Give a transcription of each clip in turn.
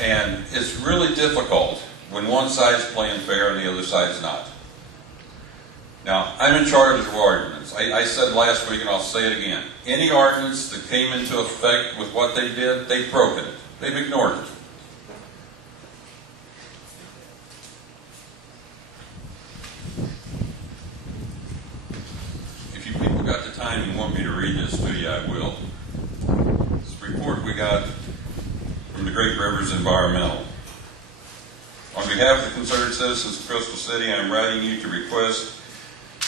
And it's really difficult when one side's playing fair and the other side's not. Now, I'm in charge of ordinance. I said last week, and I'll say it again, any ordinance that came into effect with what they did, they've broken it. They've ignored it. If you people got the time and want me to read this to you, I will. This report we got from the Great Rivers Environmental. On behalf of the concerned citizens of Crystal City, I am writing you to request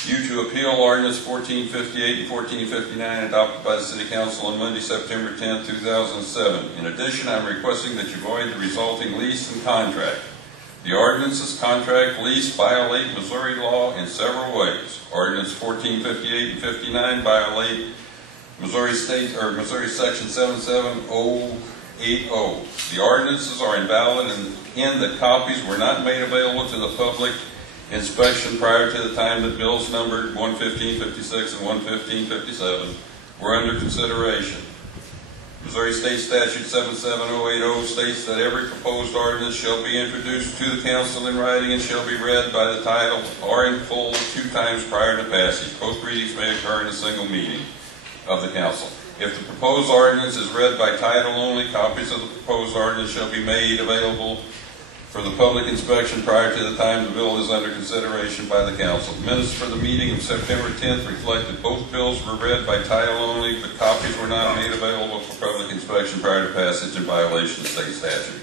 you to appeal Ordinance 1458 and 1459 adopted by the City Council on Monday, September 10, 2007. In addition, I am requesting that you void the resulting lease and contract. The ordinances, contract, lease violate Missouri law in several ways. Ordinance 1458 and 59 violate Missouri Section 77080. The ordinances are invalid in that copies were not made available to the public inspection prior to the time that bills numbered 11556 and 11557 were under consideration. Missouri State Statute 77080 states that every proposed ordinance shall be introduced to the council in writing and shall be read by the title or in full 2 times prior to passage. Both readings may occur in a single meeting of the council. If the proposed ordinance is read by title only, copies of the proposed ordinance shall be made available for the public inspection prior to the time the bill is under consideration by the council. Minutes for the meeting of September 10th reflect that both bills were read by title only, but copies were not made available for public inspection prior to passage in violation of state statute.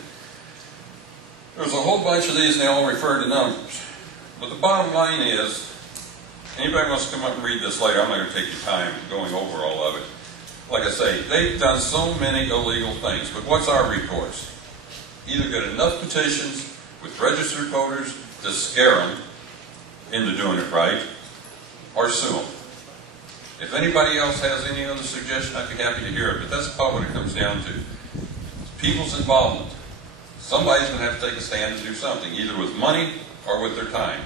There's a whole bunch of these and they all refer to numbers. But the bottom line is, anybody wants to come up and read this later, I'm not going to take your time going over all of it. Like I say, they've done so many illegal things, but what's our recourse? Either get enough petitions with registered voters to scare them into doing it right, or sue them. If anybody else has any other suggestion, I'd be happy to hear it, but that's about what it comes down to. It's people's involvement. Somebody's going to have to take a stand and do something, either with money or with their time.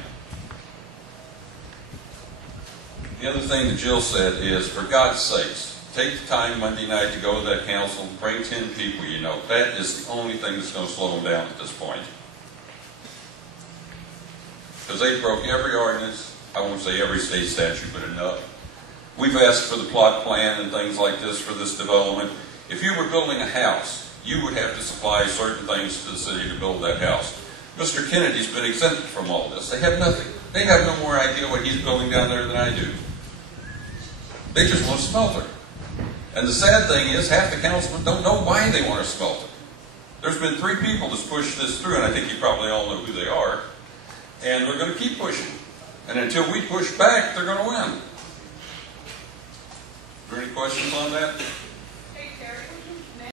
The other thing that Jill said is, for God's sakes, take the time Monday night to go to that council, bring 10 people you know. That is the only thing that's going to slow them down at this point. Because they broke every ordinance, I won't say every state statute, but enough. We've asked for the plot plan and things like this for this development. If you were building a house, you would have to supply certain things to the city to build that house. Mr. Kennedy's been exempted from all this. They have nothing. They have no more idea what he's building down there than I do. They just want a smelter. And the sad thing is, half the councilmen don't know why they want to smelt it. There's been 3 people that's pushed this through, and I think you probably all know who they are. And they're going to keep pushing. And until we push back, they're going to win. Are there any questions on that?